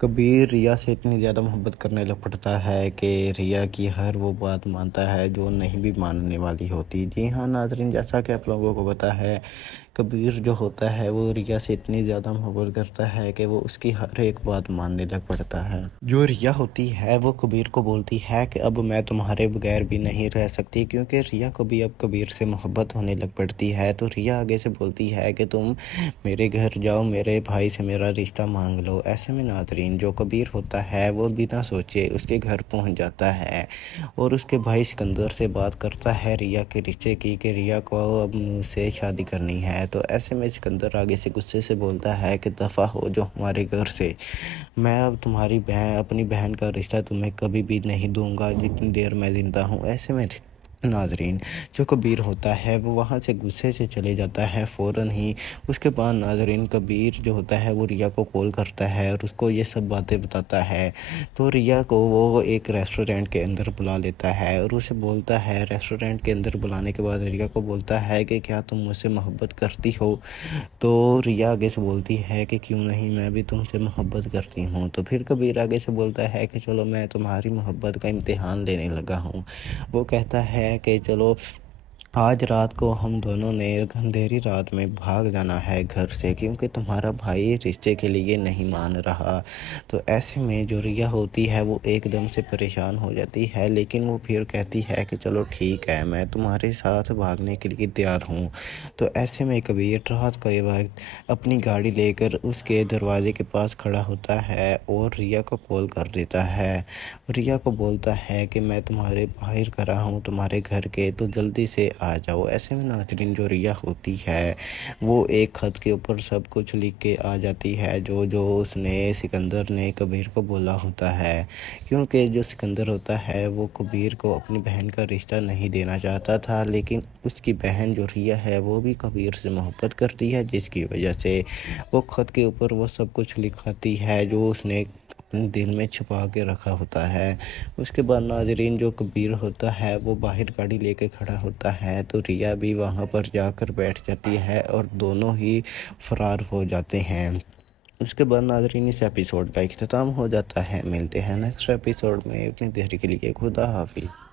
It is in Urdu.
کبیر ریا سے اتنی زیادہ محبت کرنے لگ پڑتا ہے کہ ریا کی ہر وہ بات مانتا ہے جو نہیں بھی ماننے والی ہوتی۔ جی ہاں ناظرین، جیسا کہ آپ لوگوں کو پتہ ہے، کبیر جو ہوتا ہے وہ ریا سے اتنی زیادہ محبت کرتا ہے کہ وہ اس کی ہر ایک بات ماننے لگ پڑتا ہے۔ جو ریا ہوتی ہے وہ کبیر کو بولتی ہے کہ اب میں تمہارے بغیر بھی نہیں رہ سکتی، کیونکہ ریا کو بھی اب کبیر سے محبت ہونے لگ پڑتی ہے۔ تو ریا آگے سے بولتی ہے کہ تم میرے گھر جاؤ، میرے بھائی سے میرا رشتہ مانگ لو۔ ایسے میں ناظرین، جو کبیر ہوتا ہے وہ بنا سوچے اس کے گھر پہنچ جاتا ہے اور اس کے بھائی سکندر سے بات کرتا ہے ریا کے رشتے کی کہ ریا کو اب مجھ سے شادی کرنی ہے۔ تو ایسے میں سکندر آگے سے غصے سے بولتا ہے کہ دفع ہو جو ہمارے گھر سے، میں اب تمہاری اپنی بہن کا رشتہ تمہیں کبھی بھی نہیں دوں گا جتنی دیر میں زندہ ہوں۔ ایسے میں ناظرین، جو کبیر ہوتا ہے وہ وہاں سے غصے سے چلے جاتا ہے فوراً ہی۔ اس کے بعد ناظرین، کبیر جو ہوتا ہے وہ ریا کو کال کرتا ہے اور اس کو یہ سب باتیں بتاتا ہے۔ تو ریا کو وہ ایک ریسٹورنٹ کے اندر بلا لیتا ہے اور اسے بولتا ہے، ریسٹورنٹ کے اندر بلانے کے بعد ریا کو بولتا ہے کہ کیا تم مجھ سے محبت کرتی ہو؟ تو ریا آگے سے بولتی ہے کہ کیوں نہیں، میں بھی تم سے محبت کرتی ہوں۔ تو پھر کبیر آگے سے بولتا ہے کہ چلو میں تمہاری محبت کا امتحان لینے لگا ہوں۔ وہ کہتا ہے کہ چلو آج رات کو ہم دونوں نے اندھیری رات میں بھاگ جانا ہے گھر سے، کیونکہ تمہارا بھائی رشتے کے لیے نہیں مان رہا۔ تو ایسے میں جو ریا ہوتی ہے وہ ایک دم سے پریشان ہو جاتی ہے، لیکن وہ پھر کہتی ہے کہ چلو ٹھیک ہے، میں تمہارے ساتھ بھاگنے کے لیے تیار ہوں۔ تو ایسے میں کبیر رات کے وقت اپنی گاڑی لے کر اس کے دروازے کے پاس کھڑا ہوتا ہے اور ریا کو کال کر دیتا ہے۔ ریا کو بولتا ہے کہ میں تمہارے باہر کھڑا ہوں تمہارے گھر کے، تو جلدی سے آ جاؤ۔ ایسے میں ناظرین، جو ریا ہوتی ہے وہ ایک خط کے اوپر سب کچھ لکھ کے آ جاتی ہے جو اس نے سکندر نے کبیر کو بولا ہوتا ہے، کیونکہ جو سکندر ہوتا ہے وہ کبیر کو اپنی بہن کا رشتہ نہیں دینا چاہتا تھا، لیکن اس کی بہن جو ریا ہے وہ بھی کبیر سے محبت کرتی ہے، جس کی وجہ سے وہ خط کے اوپر وہ سب کچھ لکھاتی ہے جو اس نے اپنے دل میں چھپا کے رکھا ہوتا ہے۔ اس کے بعد ناظرین، جو کبیر ہوتا ہے وہ باہر گاڑی لے کے کھڑا ہوتا ہے تو ریا بھی وہاں پر جا کر بیٹھ جاتی ہے اور دونوں ہی فرار ہو جاتے ہیں۔ اس کے بعد ناظرین، اس ایپیسوڈ کا اختتام ہو جاتا ہے۔ ملتے ہیں نیکسٹ ایپیسوڈ میں، اتنی دیر کے لیے خدا حافظ۔